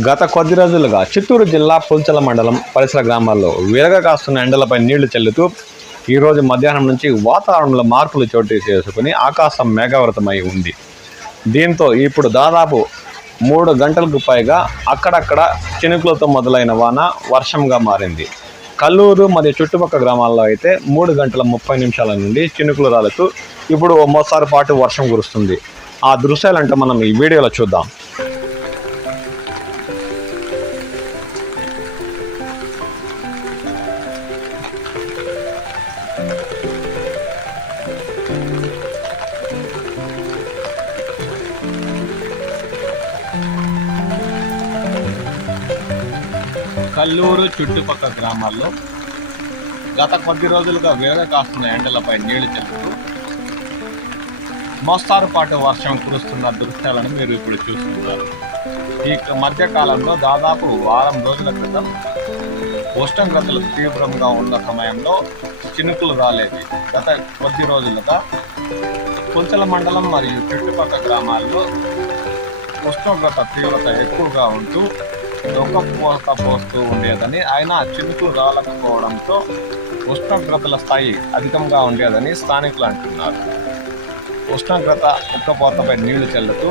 గత కొద్ది రోజులుగా చిత్తూరు జిల్లా పుల్చల మండలం పరిసర గ్రామాల్లో విరగ కాస్తున్న ఎండలపై నీళ్లు చల్లుతూ ఈరోజు మధ్యాహ్నం నుంచి వాతావరణంలో మార్పులు చోటు చేసుకుని ఆకాశం మేఘావృతమై ఉంది. దీంతో ఇప్పుడు దాదాపు 3 గంటలకు పైగా అక్కడక్కడ చినుకులతో మొదలైన వాన వర్షంగా మారింది. కల్లూరు మరియు చుట్టుపక్కల గ్రామాల్లో అయితే 3 గంటల 30 నిమిషాల నుండి చినుకులు రాలుతూ ఇప్పుడు ఓ మోస్తారు పాటు వర్షం కురుస్తుంది. ఆ దృశ్యాలంటే మనం ఈ వీడియోలో చూద్దాం. కల్లూరు చుట్టుపక్కల గ్రామాల్లో గత కొద్ది రోజులుగా విరగ కాస్తున్న ఎండలపై నీళ్లు చల్లుతూ మోస్తారు పాటు వర్షం కురుస్తున్న దృశ్యాలను మీరు ఇప్పుడు చూస్తున్నారు. ఈ మధ్యకాలంలో దాదాపు వారం రోజుల క్రితం ఉష్ణోగ్రతలు తీవ్రంగా ఉన్న సమయంలో చినుకులు రాలేదు. గత కొద్ది రోజులుగా పుల్చల మండలం మరియు చుట్టుపక్కల గ్రామాల్లో ఉష్ణోగ్రత తీవ్రత ఎక్కువగా ఉంటూ పోత పోస్తూ ఉండేదని, అయినా చినుకులు రాలకపోవడంతో ఉష్ణోగ్రతల స్థాయి అధికంగా ఉండేదని స్థానికులు అంటున్నారు. ఉష్ణోగ్రత ఉక్కపోతపై నీళ్లు చల్లుతూ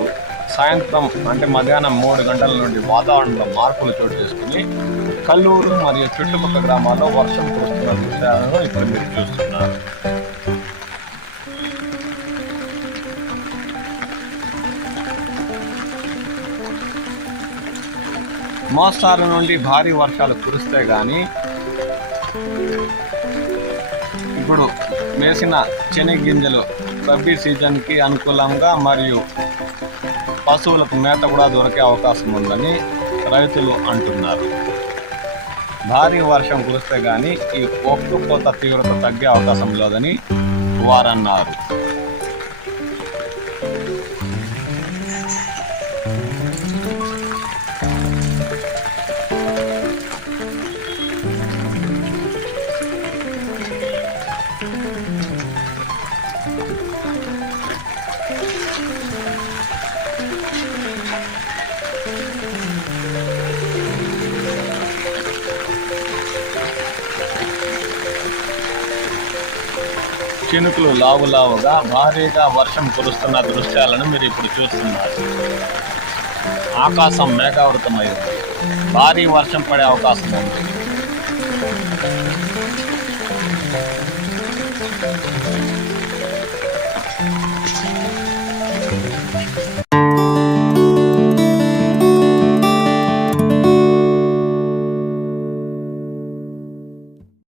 సాయంత్రం అంటే మధ్యాహ్నం 3 గంటల నుండి వాతావరణంలో మార్పులు చోటు చేసుకుని కల్లూరు మరియు చుట్టుపక్కల గ్రామాల్లో వర్షం కురుస్తున్న దృశ్యాలను ఇప్పుడు మీరు చూస్తున్నారు. మోస్తారు నుండి భారీ వర్షాలు కురిస్తే కానీ ఇప్పుడు వేసిన శనగ గింజలు రబీ సీజన్కి అనుకూలంగా మరియు పశువులకు మేత కూడా దొరికే అవకాశం ఉందని రైతులు అంటున్నారు. భారీ వర్షం కురిస్తే కానీ ఈ ఉక్కపోత తీవ్రత తగ్గే అవకాశం లేదని వారన్నారు. చినుకులు లావులావుగా భారీగా వర్షం కురుస్తున్న దృశ్యాలను మీరు ఇప్పుడు చూస్తున్నారు. ఆకాశం మేఘావృతమైంది. భారీ వర్షం పడే అవకాశం ఉంది.